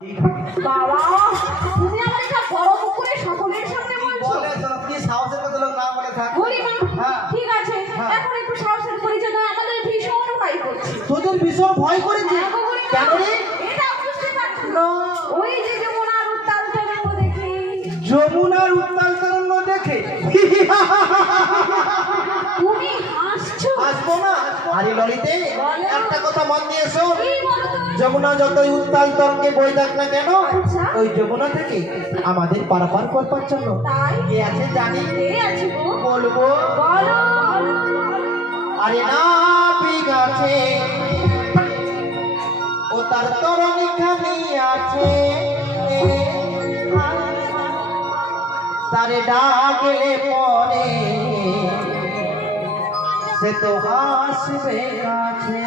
বাবা তুমি আমার এটা বড় পুকুরে সকলের সামনে বলছো বলেছো কি সাহসের কথা লোক না বলে থাক বলিমা ঠিক আছে এখন একটু সাহসের পরিচয় দাও আমাদের ভীষণ ভয় করছে তোদের ভীষণ ভয় করেছে কেন রে এটা বুঝতে পারছো না ওই যে যমুনার উত্তাল তরঙ্গ দেখে যমুনার উত্তাল তরঙ্গ দেখে তুমি হাসছো হাসবো না আরে ললিতে একটা কথা মন দিয়ে শোন কি বলো তুমি যমুনা যতই উত্তাল তরঙ্গে বই থাক না কেন আচ্ছা। ওই যমুনা থেকে আমাদের পারাপার করবার জন্য তাই কে আছে জানি কে আছে গো বলবো বলো আরে না ঠিক আছে ও তার তরঙ্গ খানি আছে তারে ডাকলে পরে সে তো হাসবে কাছে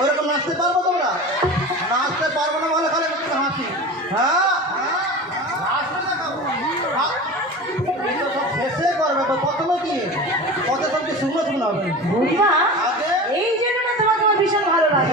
ওরকম নাচতে পারবো তোমরা নাচতে পারবো না বলে খালি হাসি শেষে করবে প্রথমে কি কত তোমাকে শুকনো শুকনো হবে বুঝবা এই জন্য না তোমাকে আমার ভীষণ ভালো লাগে